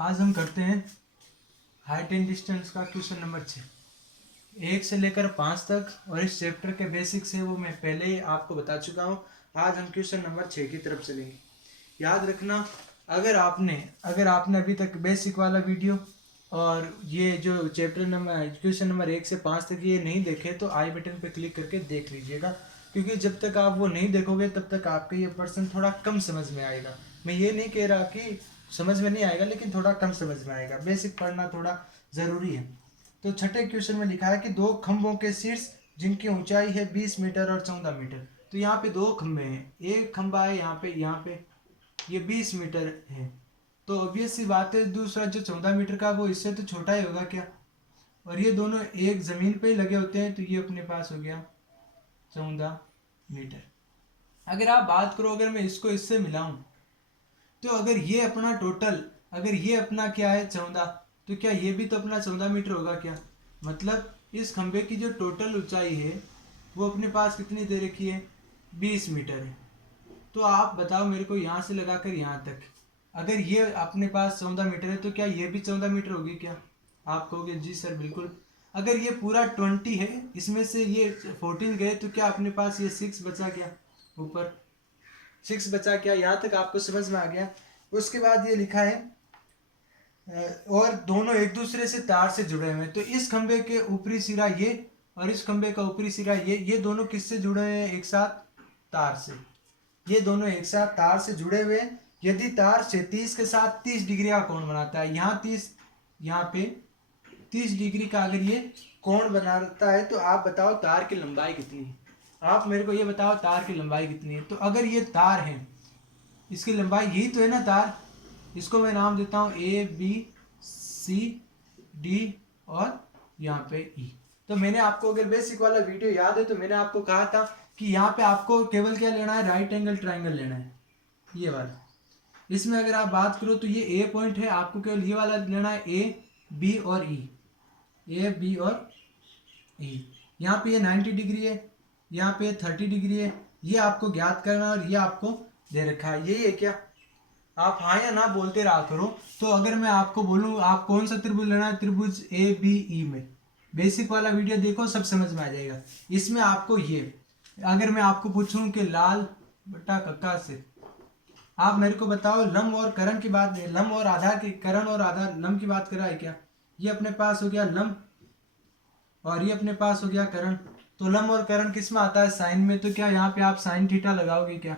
आज हम करते हैं हाइट एंड डिस्टेंस का क्वेश्चन नंबर 6, 1 से लेकर 5 तक। और इस चैप्टर के बेसिक्स है वो मैं पहले ही आपको बता चुका हूँ। आज हम क्वेश्चन नंबर 6 की तरफ चलेंगे। याद रखना, अगर आपने अभी तक बेसिक वाला वीडियो और ये जो चैप्टर नंबर क्वेश्चन नंबर 1 से 5 तक ये नहीं देखे तो आई बटन पे क्लिक करके देख लीजिएगा, क्योंकि जब तक आप वो नहीं देखोगे तब तक आपको ये पर्सन थोड़ा कम समझ में आएगा। मैं ये नहीं कह रहा कि समझ में नहीं आएगा, लेकिन थोड़ा कम समझ में आएगा। बेसिक पढ़ना थोड़ा ज़रूरी है। तो छठे क्वेश्चन में लिखा है कि दो खंभों के शीर्ष जिनकी ऊंचाई है 20 मीटर और 14 मीटर। तो यहाँ पे दो खंभे हैं, एक खंभा है यहाँ पे ये 20 मीटर है, तो ऑब्वियस सी बात है दूसरा जो 14 मीटर का वो इससे तो छोटा ही होगा क्या। और ये दोनों एक ज़मीन पे ही लगे होते हैं, तो ये अपने पास हो गया 14 मीटर। अगर आप बात करो, अगर मैं इसको इससे मिलाऊं तो अगर ये अपना टोटल, अगर ये अपना क्या है 14, तो क्या ये भी तो अपना 14 मीटर होगा क्या। मतलब इस खंबे की जो टोटल ऊंचाई है वो अपने पास कितनी दे रखी है, 20 मीटर है। तो आप बताओ मेरे को, यहाँ से लगाकर यहाँ तक अगर ये अपने पास 14 मीटर है तो क्या ये भी 14 मीटर होगी क्या। आप कहोगे जी सर बिल्कुल। अगर ये पूरा 20 है, इसमें से ये 14 गए तो क्या अपने पास ये 6 बचा क्या, ऊपर 6 बचा क्या। यहाँ तक आपको समझ में आ गया। उसके बाद ये लिखा है और दोनों एक दूसरे से तार से जुड़े हुए हैं। तो इस खंबे के ऊपरी सिरा ये और इस खंबे का ऊपरी सिरा ये दोनों किससे जुड़े हुए हैं, एक साथ तार से। ये दोनों एक साथ तार से जुड़े हुए हैं। यदि तार क्षैतिज के साथ 30 डिग्री का कोण बनाता है, यहाँ 30, यहाँ पे 30 डिग्री का अगर ये कोण बनाता है, तो आप बताओ तार की लंबाई कितनी है। आप मेरे को ये बताओ तार की लंबाई कितनी है। तो अगर ये तार है, इसकी लंबाई यही तो है ना तार। इसको मैं नाम देता हूँ ए बी सी डी और यहाँ पे ई। तो मैंने आपको, अगर बेसिक वाला वीडियो याद है, तो मैंने आपको कहा था कि यहाँ पे आपको केवल क्या लेना है, राइट एंगल ट्राइंगल लेना है, ये वाला। इसमें अगर आप बात करो तो ये ए पॉइंट है, आपको केवल ये वाला लेना है, ए बी और ई, ए बी और ई। यहाँ पे ये 90 डिग्री है, यहाँ पे 30 डिग्री है, ये आपको ज्ञात करना है और ये आपको दे रखा है। यही है क्या। आप हाँ या ना बोलते रहा करो। तो अगर मैं आपको बोलूँ आप कौन सा त्रिभुज लेना है, त्रिभुज ए बी ई में, बेसिक वाला वीडियो देखो, सब समझ में आ जाएगा। इसमें आपको ये, अगर मैं आपको पूछूं कि लाल बटा कक्का से आप मेरे को बताओ लंब और करण की बात, लंब और आधार की, करण और आधार लंब की बात कर रहा है क्या। ये अपने पास हो गया लंब और ये अपने पास हो गया करण। तो लंब और करण किस में आता है, साइन में। तो क्या यहाँ पे आप साइन थीटा लगाओगे क्या।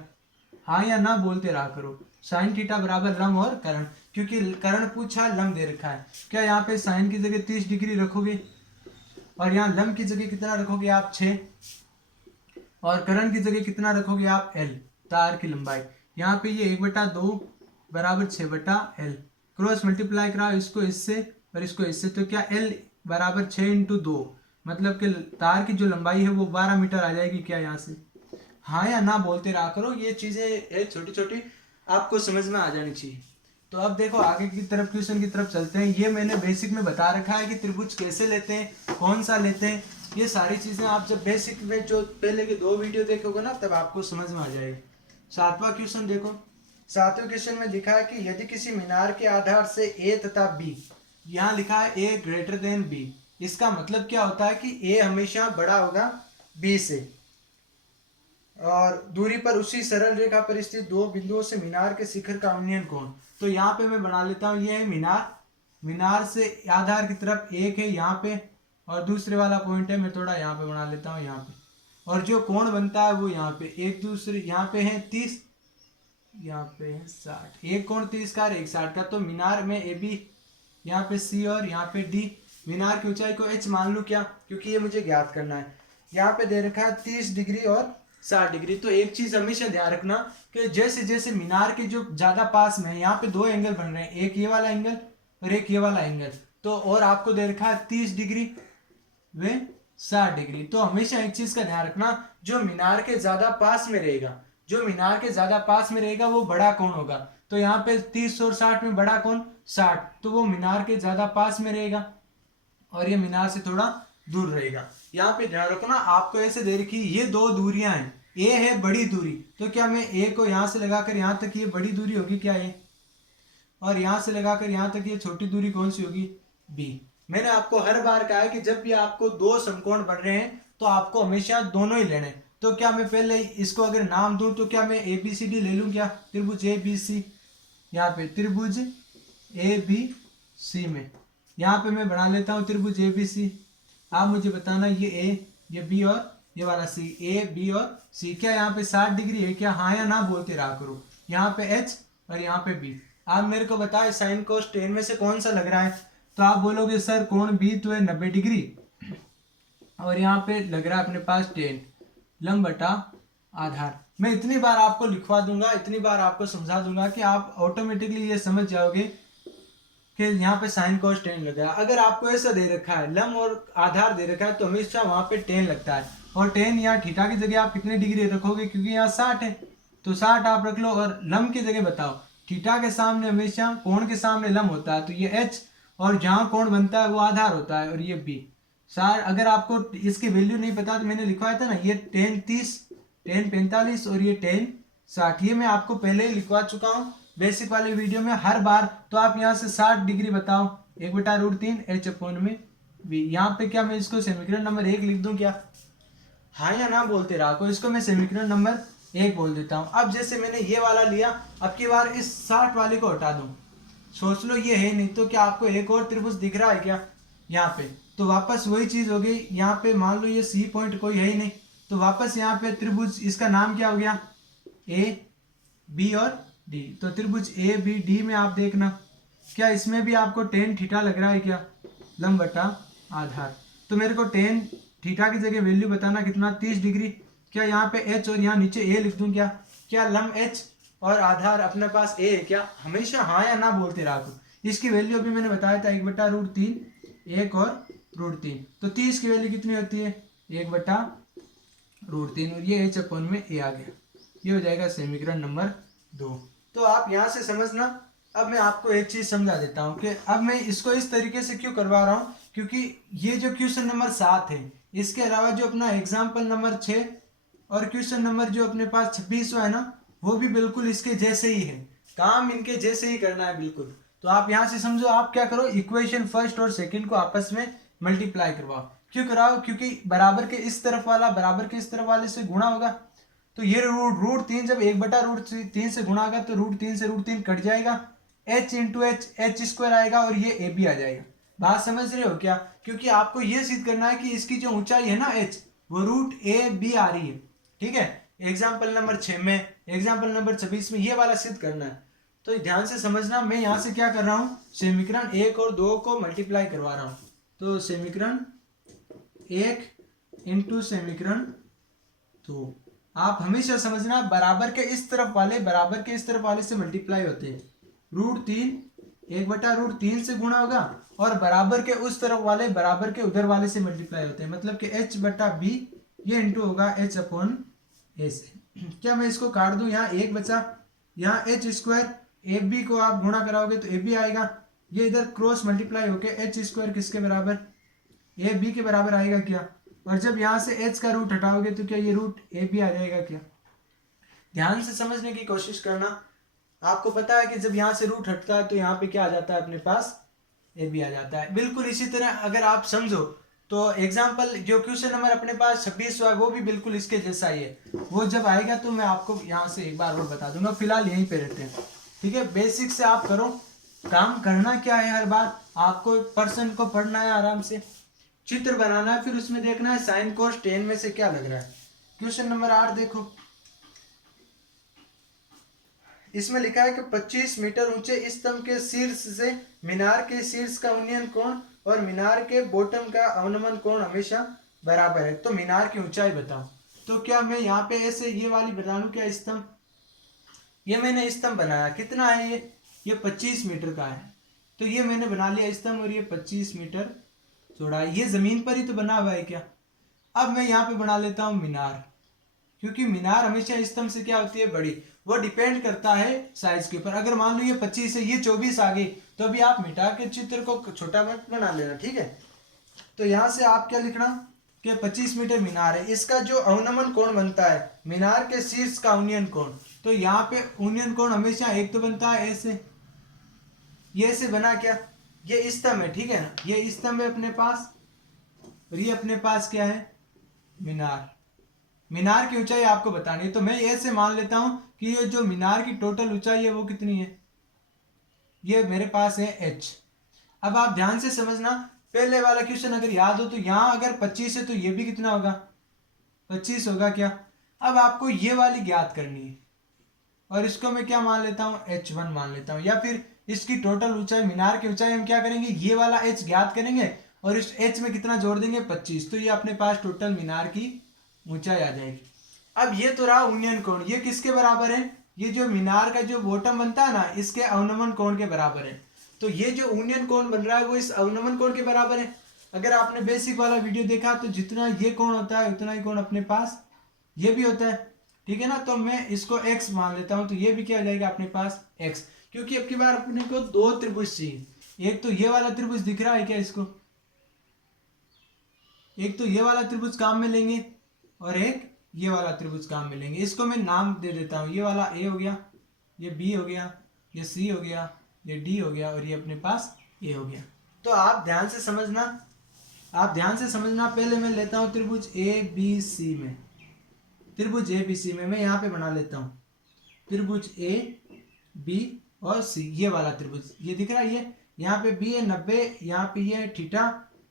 हाँ या ना बोलते रहा करो। साइन थीटा बराबर लंब और करण, क्योंकि करण पूछा लंब दे रखा है। क्या यहाँ पे साइन की जगह 30 डिग्री रखोगे और यहाँ लंब की जगह कितना रखोगे आप 6, और करण की जगह कितना रखोगे आप L, तार की लंबाई। यहाँ पे ये 1/2 बराबर 6/L, क्रॉस मल्टीप्लाई करा इसको इससे और इसको इससे, तो क्या L बराबर 6×2, मतलब कि तार की जो लंबाई है वो 12 मीटर आ जाएगी क्या यहाँ से। हाँ या ना बोलते रहा करो, ये चीज़ें छोटी छोटी आपको समझ में आ जानी चाहिए। तो अब देखो आगे की तरफ, क्वेश्चन की तरफ चलते हैं। ये मैंने बेसिक में बता रखा है कि त्रिभुज कैसे लेते हैं, कौन सा लेते हैं। ये सारी चीज़ें आप जब बेसिक में जो पहले के 2 वीडियो देखोगे ना, तब आपको समझ में आ जाएगी। 7वां क्वेश्चन देखो। 7वें क्वेश्चन में लिखा है कि यदि किसी मीनार के आधार से ए तथा बी, यहाँ लिखा है ए ग्रेटर देन बी, इसका मतलब क्या होता है कि ए हमेशा बड़ा होगा बी से, और दूरी पर उसी सरल रेखा पर स्थित 2 बिंदुओं से मीनार के शिखर का उन्नयन कोण। तो यहाँ पे मैं बना लेता हूँ, ये है मीनार, मीनार से आधार की तरफ एक है यहाँ पे और दूसरे वाला पॉइंट है, मैं थोड़ा यहाँ पे बना लेता हूँ यहाँ पे। और जो कोण बनता है वो यहाँ पे एक दूसरे, यहाँ पे है 30, यहाँ पे है 60, एक कोण 30 का और एक 60 का। तो मीनार में ए बी, यहाँ पे सी और यहाँ पे डी। मीनार की ऊंचाई को h मान लूँ क्या, क्योंकि ये मुझे ज्ञात करना है। यहाँ पे दे रखा है 30 डिग्री और 60 डिग्री। तो एक चीज हमेशा ध्यान रखना कि जैसे जैसे मीनार के जो ज्यादा पास में है, यहाँ पे 2 एंगल बन रहे हैं, एक ये वाला एंगल और एक ये वाला एंगल। तो और आपको दे रखा है 30 डिग्री व 60 डिग्री। तो हमेशा एक चीज का ध्यान रखना, जो मीनार के ज्यादा पास में रहेगा, जो मीनार के ज्यादा पास में रहेगा वो बड़ा कोण होगा। तो यहाँ पे 30 और 60 में बड़ा कोण 60, तो वो मीनार के ज्यादा पास में रहेगा और ये मीनार से थोड़ा दूर रहेगा। यहाँ पे ध्यान रखना, आपको ऐसे दे रखी ये 2 दूरियां हैं। ए है बड़ी दूरी, तो क्या मैं ए को यहाँ से लगाकर यहाँ तक, ये बड़ी दूरी होगी क्या ये। और यहाँ से लगाकर यहाँ तक ये छोटी दूरी कौन सी होगी, बी। मैंने आपको हर बार कहा है कि जब भी आपको दो समकोण बन रहे हैं तो आपको हमेशा दोनों ही लेने। तो क्या मैं पहले इसको अगर नाम दूं तो क्या मैं ए बी सी डी ले लूं, क्या त्रिभुज ए बी सी, यहाँ पे त्रिभुज ए बी सी में यहाँ पे मैं बना लेता हूँ त्रिभुज ए बी सी। आप मुझे बताना ये ए, ये बी और ये वाला सी, ए बी और सी, क्या यहाँ पे 60 डिग्री है क्या, हाँ या ना बोलते रहा करो। यहाँ पे एच और यहाँ पे बी। आप मेरे को बताओ साइन कोस टेन में से कौन सा लग रहा है, तो आप बोलोगे सर कोण बी तो है 90 डिग्री और यहाँ पे लग रहा है अपने पास टेन, लंब बटा आधार। मैं इतनी बार आपको लिखवा दूंगा, इतनी बार आपको समझा दूंगा कि आप ऑटोमेटिकली ये समझ जाओगे कि यहाँ पे साइन कोस टेन लग रहा है। अगर आपको ऐसा दे रखा है लंब और आधार दे रखा है तो हमेशा वहां पे टेन लगता है। और टेन यहाँ थीटा की जगह आप कितनी डिग्री रखोगे, क्योंकि यहाँ 60 है तो 60 आप रख लो। और लंब की जगह बताओ, थीटा के सामने हमेशा कोण के सामने लंब होता है तो ये एच, और जहाँ कोण बनता है वो आधार होता है और ये बी। अगर आपको इसकी वैल्यू नहीं पता तो मैंने लिखवाया था ना, ये टेन 30, टेन 45 और ये टेन 60, ये मैं आपको पहले ही लिखवा चुका हूँ बेसिक वाले वीडियो में हर बार। तो आप यहाँ से 60 डिग्री बताओ, 1/√3 एच अपॉन में बी। यहाँ पे क्या मैं इसको समीकरण नंबर 1 लिख दूं क्या, हाँ या ना बोलते रहा को, इसको मैं समीकरण नंबर 1 बोल देता हूँ। अब जैसे मैंने ये वाला लिया, अब की बार इस 60 वाले को हटा दूं, सोच लो ये है नहीं तो क्या आपको एक और त्रिभुज दिख रहा है क्या यहाँ पे, तो वापस वही चीज हो गई। यहाँ पे मान लो ये सी पॉइंट कोई है ही नहीं तो वापस यहाँ पे त्रिभुज, इसका नाम क्या हो गया, ए बी और डी। तो त्रिभुज ए बी डी में आप देखना क्या इसमें भी आपको टेन थीटा लग रहा है क्या, लंब बटा आधार। तो मेरे को टेन थीटा की जगह वैल्यू बताना कितना, 30 डिग्री। क्या यहाँ पे एच और यहाँ नीचे ए लिख दूं क्या, क्या लंब एच और आधार अपने पास ए है क्या, हमेशा हाँ या ना बोलते रहा करो। इसकी वैल्यू अभी मैंने बताया था 1/√3, 1 और √3, तो 30 की वैल्यू कितनी होती है 1/√3 और ये एच अपॉन में ए आ गया। ये हो जाएगा समीकरण नंबर 2। तो आप यहाँ से समझना। अब मैं आपको एक चीज समझा देता हूँ कि अब मैं इसको इस तरीके से क्यों करवा रहा हूँ, क्योंकि ये जो क्वेश्चन नंबर 7 है, इसके अलावा जो अपना एग्जाम्पल नंबर 6 और क्वेश्चन नंबर जो अपने पास 26 है ना, वो भी बिल्कुल इसके जैसे ही है, काम इनके जैसे ही करना है बिल्कुल। तो आप यहाँ से समझो, आप क्या करो, इक्वेशन फर्स्ट और सेकंड को आपस में मल्टीप्लाई करवाओ। क्यों कराओ, क्योंकि बराबर के इस तरफ वाला बराबर के इस तरफ वाले से गुणा होगा, तो ये √3 जब 1/√3 से गुणा होगा तो √3 से √3 कट जाएगा, h इंटू एच स्क्वायर आएगा और ये ए बी आ जाएगा। बात समझ रहे हो क्या, क्योंकि आपको ये सिद्ध करना है कि इसकी जो ऊंचाई है ना h, वो √a_b आ रही है। ठीक है, एग्जाम्पल नंबर 6 में, एग्जाम्पल नंबर 26 में ये वाला सिद्ध करना है। तो ध्यान से समझना, मैं यहाँ से क्या कर रहा हूँ, समीकरण 1 और 2 को मल्टीप्लाई करवा रहा हूँ। तो समीकरण 1 इंटू समीकरण 2, आप हमेशा समझना बराबर के इस तरफ वाले से मल्टीप्लाई होते हैं। √3 1/√3 से गुणा होगा और बराबर के उस तरफ वाले बराबर के उधर वाले से मल्टीप्लाई होते हैं, मतलब कि h/b ये इंटू होगा h अपॉन a से। क्या मैं इसको काट दूं, यहाँ 1 बचा, यहाँ h स्क्वायर ab को आप गुणा कराओगे तो ab आएगा, ये इधर क्रॉस मल्टीप्लाई होके h स्क्वायर किसके बराबर, ab के बराबर आएगा क्या, और जब यहाँ से h का रूट हटाओगे तो क्या ये √ab आ जाएगा क्या। ध्यान से समझने की कोशिश करना। आपको पता है कि जब यहाँ से रूट हटता है तो यहाँ पे क्या आ जाता है, अपने पास ab आ जाता है। बिल्कुल इसी तरह अगर आप समझो तो एग्जाम्पल जो क्वेश्चन नंबर अपने पास 26 है वो भी बिल्कुल इसके जैसा ही है। वो जब आएगा तो मैं आपको यहाँ से एक बार और बता दूंगा, फिलहाल यहीं पे रहते हैं। ठीक है, बेसिक से आप करो, काम करना क्या है, हर बार आपको पर्सन को पढ़ना है, आराम से चित्र बनाना है, फिर उसमें देखना है साइन कोस टेन में से क्या लग रहा है। क्वेश्चन नंबर 8 देखो, इसमें लिखा है कि 25 मीटर ऊंचे स्तंभ के शीर्ष से मीनार के शीर्ष का उन्नयन कोण और मीनार के बॉटम का अवनमन कोण हमेशा बराबर है। तो मीनार की ऊंचाई बताओ। तो क्या मैं यहाँ पे ऐसे ये वाली बता दूं क्या, स्तंभ, ये मैंने स्तंभ बनाया, कितना है ये 25 मीटर का है, तो ये मैंने बना लिया स्तंभ और ये 25 मीटर चौड़ा है, ये जमीन पर ही तो बना हुआ है क्या। अब मैं यहाँ पे बना लेता हूँ मीनार, क्योंकि मीनार हमेशा स्तंभ से क्या होती है, बड़ी, वो डिपेंड करता है साइज के ऊपर। अगर मान लो ये 25 है, ये 24 आ गई, तो अभी आप मिटा के चित्र को छोटा मत बना लेना। ठीक है, तो यहाँ से आप क्या लिखना कि 25 मीटर मीनार है, इसका जो अवनमन कोण बनता है मीनार के शीर्ष का उन्नयन कोण, तो यहाँ पे उन्नयन कोण हमेशा एक तो बनता है ऐसे, ये ऐसे बना क्या, ये स्तंभ है, ठीक है ना, ये स्तंभ है अपने पास, और ये अपने पास क्या है, मीनार। मीनार की ऊंचाई आपको बतानी है, तो मैं ऐसे मान लेता हूं कि ये जो मीनार की टोटल ऊंचाई है वो कितनी है, ये मेरे पास है h। अब आप ध्यान से समझना, पहले वाला क्वेश्चन अगर याद हो तो यहां अगर 25 है तो ये भी कितना होगा, 25 होगा क्या। अब आपको ये वाली ज्ञात करनी है, और इसको मैं क्या मान लेता हूँ, h1 मान लेता हूँ, या फिर इसकी टोटल ऊंचाई, मीनार की ऊंचाई हम क्या करेंगे, ये वाला h ज्ञात करेंगे और इस h में कितना जोड़ देंगे, 25, तो ये अपने पास टोटल मीनार की ऊंचाई आ जाएगी। अब ये तो रहा उन्नयन कोण, ये किसके बराबर है, ये जो मीनार का जो बॉटम बनता है ना, इसके अवनमन कोण के बराबर है। तो ये जो उन्नयन कोण बन रहा है वो इस अवनमन कोण के बराबर है। अगर आपने बेसिक वाला वीडियो देखा तो जितना ये कोण होता है उतना ही कोण अपने पास ये भी होता है, ठीक है ना। तो मैं इसको x मान लेता हूं, तो ये भी क्या हो जाएगा अपने पास x, क्योंकि अब की बार अपने को दो त्रिभुज चाहिए, एक तो ये वाला त्रिभुज दिख रहा है क्या इसको, एक तो ये वाला त्रिभुज काम में लेंगे और एक ये वाला त्रिभुज काम में लेंगे। इसको मैं नाम दे देता हूँ, ये वाला a हो गया, ये b हो गया, ये c हो गया, ये d हो गया, और ये अपने पास a हो गया। तो आप ध्यान से समझना, आप ध्यान से समझना, पहले मैं लेता हूँ त्रिभुज a b c में, त्रिभुज ए बी सी में मैं यहाँ पे बना लेता हूँ त्रिभुज ए बी और सी, ये वाला त्रिभुज ये दिख रहा है, ये यहाँ पे बी है 90, यहाँ पे ये है थीटा,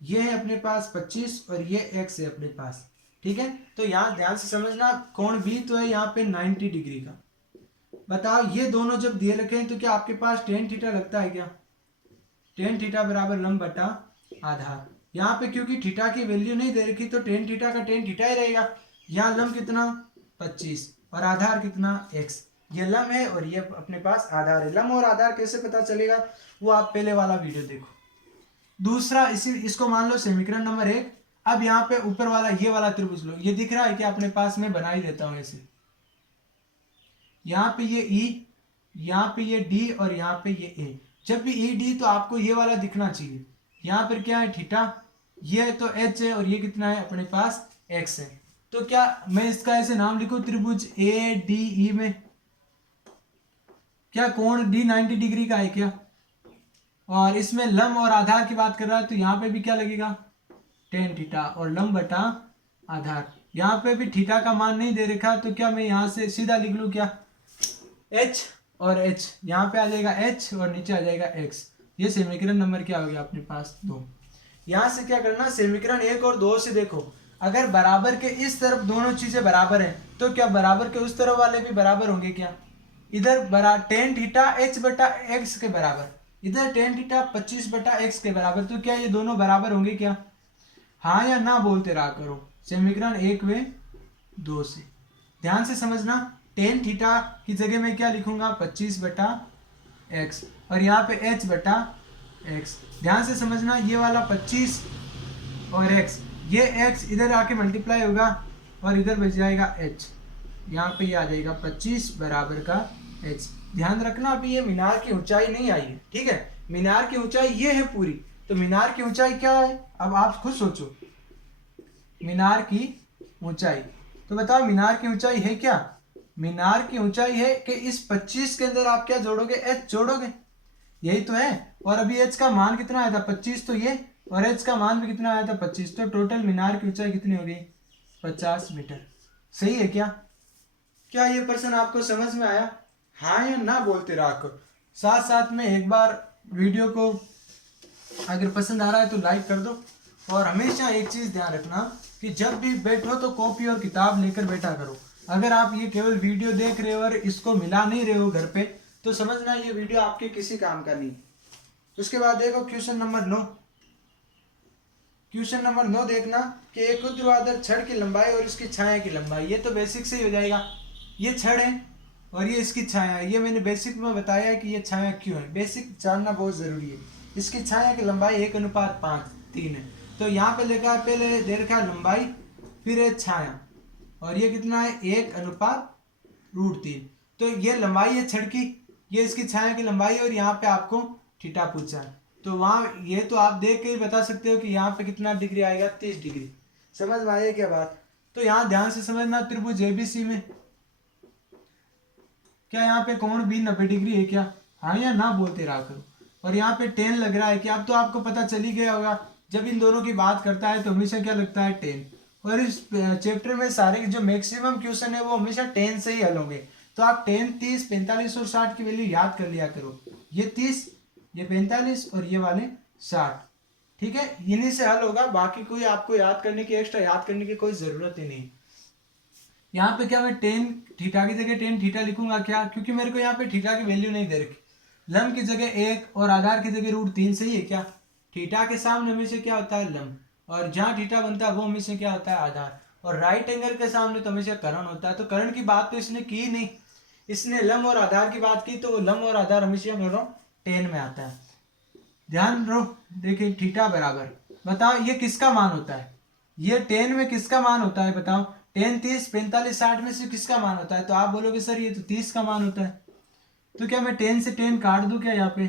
ये है अपने पास 25 और ये एक्स है अपने पास, ठीक है। तो यहाँ ध्यान से समझना, कोण बी तो है यहाँ पे 90 डिग्री का। बताओ ये दोनों जब दिए रखे हैं तो क्या आपके पास टेन थीटा लगता है क्या, टेन थीटा बराबर लंब बटा आधार। यहाँ पे क्योंकि थीटा की वैल्यू नहीं दे रखी तो टेन थीटा का टेन थीटा ही रहेगा। यहाँ लंब कितना 25 और आधार कितना x, ये लंब है और ये अपने पास आधार है। लंब और आधार कैसे पता चलेगा वो आप पहले वाला वीडियो देखो। दूसरा इसको मान लो समीकरण नंबर 1। अब यहाँ पे ऊपर वाला ये वाला त्रिभुज लो, ये दिख रहा है कि अपने पास में बना ही देता हूं ऐसे, यहाँ पे ये E, यहाँ पे ये D और यहाँ पे ये A। जब भी E D तो आपको ये वाला दिखना चाहिए। यहाँ पर क्या है थीटा, ये तो H है और ये कितना है अपने पास X है। तो क्या मैं इसका ऐसे नाम लिखूं त्रिभुज ADE में, क्या कोण D 90 डिग्री का है क्या, और इसमें लंब और आधार की बात कर रहा है तो यहाँ पे भी क्या लगेगा टेन थीटा और लंब बटा आधार। यहाँ पे भी थीटा का मान नहीं दे रखा तो क्या मैं यहाँ से सीधा लिख लूँ क्या h और h, यहाँ पे आ जाएगा h और नीचे आ जाएगा x। ये समीकरण नंबर क्या हो गया अपने पास 2। यहाँ से क्या करना, समीकरण 1 और 2 से देखो, अगर बराबर के इस तरफ दोनों चीजें बराबर हैं तो क्या बराबर के उस तरफ वाले भी बराबर होंगे क्या, इधर टेन थीटा h बटा x के बराबर, इधर टेन थीटा 25 बटा x के बराबर, तो क्या ये दोनों बराबर होंगे क्या, हाँ या ना बोलते रहा करो। समीकरण 1 व 2 से ध्यान से समझना, टेन थीटा की जगह मैं क्या लिखूंगा 25 बटा x और यहाँ पे h बटा x। ध्यान से समझना, ये वाला 25 और x, ये x इधर आके मल्टीप्लाई होगा और इधर बच जाएगा h, यहाँ पे ये आ जाएगा 25 बराबर का h। ध्यान रखना अभी ये मीनार की ऊंचाई नहीं आई है, ठीक है, मीनार की ऊंचाई ये है पूरी, तो मीनार की ऊंचाई क्या है, अब आप खुद सोचो मीनार की ऊंचाई, तो बताओ मीनार की ऊंचाई है क्या, मीनार की ऊंचाई है कि इस 25 के अंदर आप क्या जोड़ोगे h जोड़ोगे, यही तो है। और अभी h का मान कितना आया था 25, तो ये और h का मान भी कितना आया था 25, तो टोटल मीनार की ऊंचाई कितनी हो गई 50 मीटर। सही है क्या, क्या ये प्रश्न आपको समझ में आया, हाँ या ना बोलते रहा करो। साथ साथ में एक बार वीडियो को अगर पसंद आ रहा है तो लाइक कर दो, और हमेशा एक चीज ध्यान रखना कि जब भी बैठो तो कॉपी और किताब लेकर बैठा करो। अगर आप ये केवल वीडियो देख रहे हो और इसको मिला नहीं रहे हो घर पे तो समझना ये वीडियो आपके किसी काम का नहीं। उसके बाद देखो क्वेश्चन नंबर 9, क्वेश्चन नंबर 9 देखना कि एक ऊर्ध्वाधर छड़ की लंबाई और इसकी छाया की लंबाई, ये तो बेसिक से ही हो जाएगा, ये छड़ है और ये इसकी छाया है, ये मैंने बेसिक में बताया है कि ये छाया क्यों है, बेसिक जानना बहुत जरूरी है। इसकी छाया की लंबाई 1:5:3 है, तो यहाँ पे लिखा है पहले दे रखा है लंबाई फिर है छाया और ये कितना है 1:√3, तो ये लंबाई है छड़ की, ये इसकी छाया की लंबाई और यहाँ पे आपको थीटा पूछा है, तो वहाँ ये तो आप देख के ही बता सकते हो कि यहाँ पे कितना डिग्री आएगा 30 डिग्री। समझ में आया क्या बात, तो यहाँ ध्यान से समझना त्रिभुज एबीसी में क्या यहाँ पे कोण भी 90 डिग्री है क्या, हाँ या ना बोलते रहा करो। और यहाँ पे 10 लग रहा है कि अब तो आपको पता चल ही गया होगा, जब इन दोनों की बात करता है तो हमेशा क्या लगता है 10। और इस चैप्टर में सारे जो मैक्सिमम क्वेश्चन है वो हमेशा 10 से ही हल होंगे। तो आप 10, 30, 45 और 60 की वैल्यू याद कर लिया करो। ये 30, ये 45 और ये वाले 60, ठीक है, इन्हीं से हल होगा। बाकी कोई आपको याद करने की, एक्स्ट्रा याद करने की कोई जरूरत ही नहीं। यहाँ पे क्या मैं टेन थीटा की जगह टेन थीटा लिखूंगा क्या, क्योंकि मेरे को यहाँ पे थीटा की वैल्यू नहीं दे रखी। लम की जगह 1 और आधार की जगह √3 सही है क्या। थीटा के सामने हमेशा क्या होता है लम, और जहाँ थीटा बनता है वो हमेशा क्या होता है आधार, और राइट एंगल के सामने तो हमेशा करण होता है। तो करण की बात तो इसने की नहीं, इसने लम और आधार की बात की, तो लम और आधार हमेशा मेरा 10 में आता है। ध्यान रहो, देखिए थीटा बराबर, बताओ ये किसका मान होता है, ये 10 में किसका मान होता है बताओ। 10, 30, 45, 60 में से किसका मान होता है, तो आप बोलोगे सर ये तो 30 का मान होता है। तो क्या मैं 10 से 10 काट दूं क्या यहाँ पे,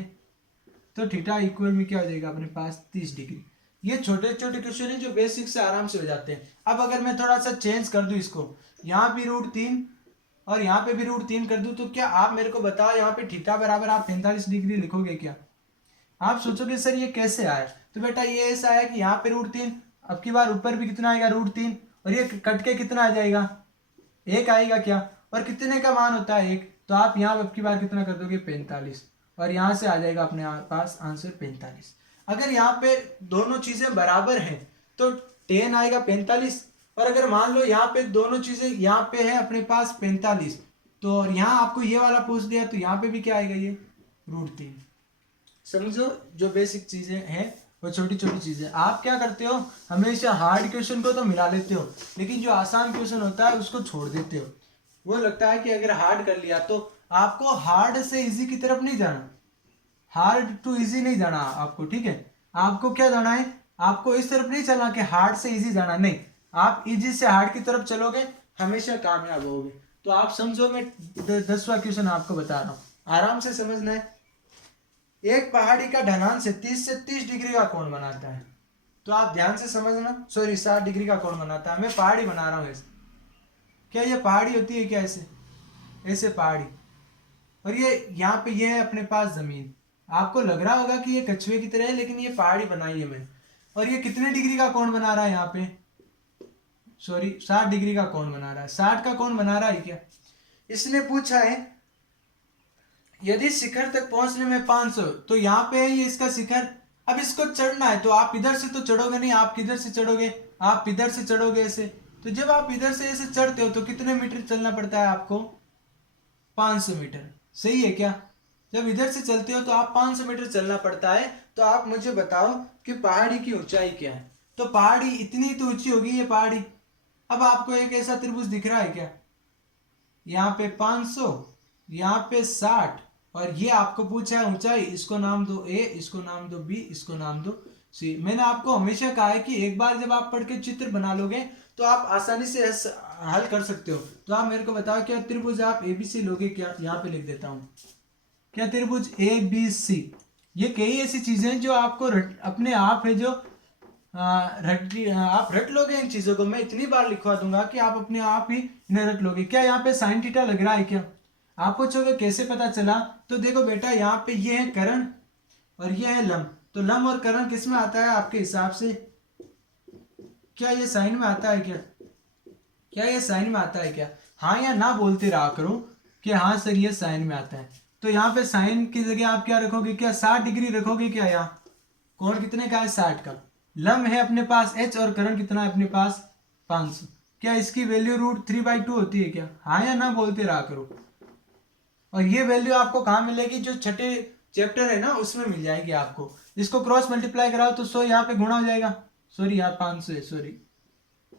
तो थीटा इक्वल में क्या हो जाएगा अपने पास 30 डिग्री। ये छोटे छोटे क्वेश्चन है जो बेसिक से आराम से हो जाते हैं। अब अगर मैं थोड़ा सा चेंज कर दूं इसको, यहाँ भी √3 और यहाँ पे भी √3 कर दूं, तो क्या आप मेरे को बताओ यहाँ पे थीटा बराबर आप 45 डिग्री लिखोगे क्या। आप सोचोगे सर ये कैसे आया, तो बेटा ये ऐसा है कि यहाँ पे √3, अब की बार ऊपर भी कितना आएगा √3, और ये कट के कितना आ जाएगा 1 आएगा क्या, और कितने का मान होता है 1, तो आप यहाँ अब की बार कितना कर दोगे 45, और यहाँ से आ जाएगा अपने पास आंसर 45। अगर यहाँ पे दोनों चीजें बराबर हैं तो 10 आएगा 45, और अगर मान लो यहाँ पे दोनों चीजें यहाँ पे है अपने पास 45, तो और यहाँ आपको ये वाला पूछ दिया तो यहाँ पे भी क्या आएगा ये √3। समझो जो बेसिक चीजें हैं वो छोटी छोटी चीजें। आप क्या करते हो, हमेशा हार्ड क्वेश्चन को तो मिला लेते हो, लेकिन जो आसान क्वेश्चन होता है उसको छोड़ देते हो। वो लगता है कि अगर हार्ड कर लिया तो आपको हार्ड से इजी की तरफ नहीं जाना, हार्ड टू इजी नहीं जाना आपको, ठीक है। आपको क्या जाना है, आपको इस तरफ नहीं चलना कि हार्ड से इजी जाना, नहीं, आप इजी से हार्ड की तरफ चलोगे हमेशा कामयाब होगे। तो आप समझो, मैं 10वां क्वेश्चन आपको बता रहा हूँ, आराम से समझना है। एक पहाड़ी का ढलान से 30 से 30 डिग्री का कोण बनाता है, तो आप ध्यान से समझना, सॉरी 60 डिग्री का कोण बनाता है। मैं पहाड़ी बना रहा हूँ ऐसे, क्या ये पहाड़ी होती है क्या, ऐसे ऐसे पहाड़ी, और ये यहाँ पे ये है अपने पास जमीन। आपको लग रहा होगा कि ये कछुए की तरह है, लेकिन ये पहाड़ी बनाई है मैंने। और ये कितने डिग्री का कोण बना रहा है यहाँ पे, सॉरी 60 डिग्री का कोण बना रहा है। 60 का कोण बना रहा है क्या, इसने पूछा है यदि शिखर तक पहुंचने में 500, तो यहाँ पे है ये इसका शिखर। अब इसको चढ़ना है तो आप इधर से तो चढ़ोगे नहीं, आप किधर से चढ़ोगे, आप इधर से चढ़ोगे ऐसे। तो जब आप इधर से ऐसे चढ़ते हो तो कितने मीटर चलना पड़ता है आपको, 500 मीटर, सही है क्या। जब इधर से चलते हो तो आप 500 मीटर चलना पड़ता है। तो आप मुझे बताओ कि पहाड़ी की ऊंचाई क्या है, तो पहाड़ी इतनी तो ऊंची होगी ये पहाड़ी। अब आपको एक ऐसा त्रिभुज दिख रहा है क्या, यहाँ पे 500, यहाँ पे 60, और ये आपको पूछा है ऊंचाई, इसको नाम दो A, इसको नाम दो B, इसको नाम दो C। मैंने आपको हमेशा कहा है कि एक बार जब आप पढ़ के चित्र बना लोगे तो आप आसानी से हल कर सकते हो। तो आप मेरे को बताओ क्या त्रिभुज आप ABC लोगे क्या, यहाँ पे लिख देता हूँ, क्या त्रिभुज ABC। ये कई ऐसी चीजें हैं जो आपको अपने आप है जो आप रट लोगे इन चीजों को। मैं इतनी बार लिखवा दूंगा कि आप अपने आप ही इन्हें रट लोगे। क्या यहाँ पे sin थीटा लग रहा है क्या, आप पूछोगे कैसे पता चला, तो देखो बेटा यहाँ पे ये है करण और ये है लंब, तो लंब और करण किस में आता है आपके हिसाब से, क्या ये साइन में आता है क्या, क्या ये साइन में आता है क्या, हाँ या ना बोलते रहा करो कि हाँ सर ये साइन में आता है। तो यहाँ पे साइन की जगह आप क्या रखोगे, क्या 60 डिग्री रखोगे क्या, यहाँ कोण कितने का है 60 का, लंब है अपने पास h और करण कितना है अपने पास 500, क्या इसकी वैल्यू √3/2 होती है क्या, हाँ या ना बोलते रहा करो। और ये वैल्यू आपको कहाँ मिलेगी, जो छठे चैप्टर है ना उसमें मिल जाएगी आपको। इसको क्रॉस मल्टीप्लाई कराओ तो 100 यहाँ पे गुणा हो जाएगा, सॉरी यहाँ 500 है, सॉरी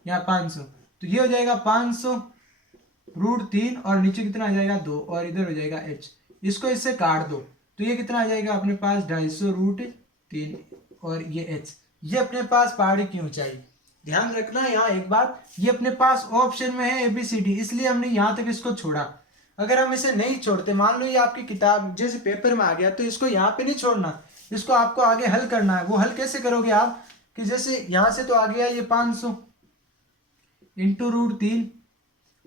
यहाँ 500, तो ये हो जाएगा 500 √3 और नीचे कितना आ जाएगा 2, और इधर हो जाएगा h, इसको इससे काट दो तो ये कितना आ जाएगा अपने पास 250 √3 और ये h, ये अपने पास पहाड़ी की ऊंचाई। ध्यान रखना यहाँ एक बात, ये अपने पास ऑप्शन में है ABCD, इसलिए हमने यहाँ तक इसको छोड़ा। अगर हम इसे नहीं छोड़ते, मान लो ये आपकी किताब जैसे पेपर में आ गया, तो इसको यहाँ पे नहीं छोड़ना, इसको आपको आगे हल करना है। वो हल कैसे करोगे आप, कि जैसे यहाँ से तो आ गया ये 500 इंटू √3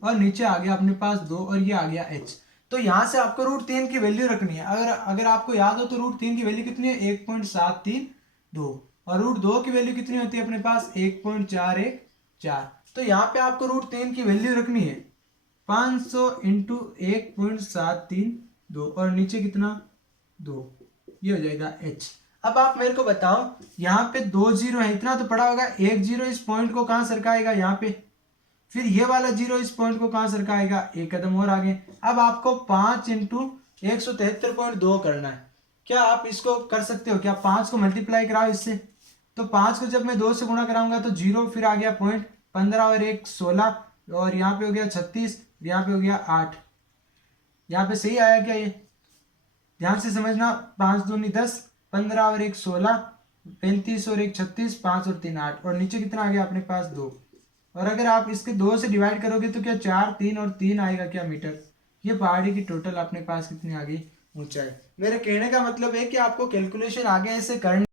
और नीचे आ गया अपने पास 2 और ये आ गया h, तो यहाँ से आपको √3 की वैल्यू रखनी है। अगर आपको याद हो तो √3 की वैल्यू कितनी है, 1.732, और √2 की वैल्यू कितनी होती है अपने पास, 1.414। तो यहाँ पे आपको √3 की वैल्यू रखनी है 500 इंटू 1.732, और नीचे कितना 2, ये हो जाएगा h। अब आप मेरे को बताओ, यहाँ पे 2 जीरो है, इतना तो पड़ा होगा, 1 जीरो इस पॉइंट को कहाँ सरकाएगा, यहाँ पे, फिर ये वाला जीरो इस पॉइंट को कहाँ सरकाएगा, एक कदम और आगे। अब आपको 5 इंटू 173.2 करना है। क्या आप इसको कर सकते हो, क्या 5 को मल्टीप्लाई कराओ इससे, तो 5 को जब मैं 2 से गुणा कराऊंगा तो जीरो, फिर आ गया पॉइंट, 15 और 1 16, और यहाँ पे हो गया 36, यहाँ पे हो गया 8। यहाँ पे सही आया क्या ये, ध्यान से समझना, 5 दूनी 10, 15 और 1 16, 35 और 1 36, 5 और 3 8, और नीचे कितना आ गया अपने पास 2। और अगर आप इसके 2 से डिवाइड करोगे तो क्या 4 3 और 3 आएगा क्या मीटर। ये पहाड़ी की टोटल अपने पास कितनी आ गई ऊंचाई। मेरे कहने का मतलब है कि आपको कैलकुलेशन आगे ऐसे करनी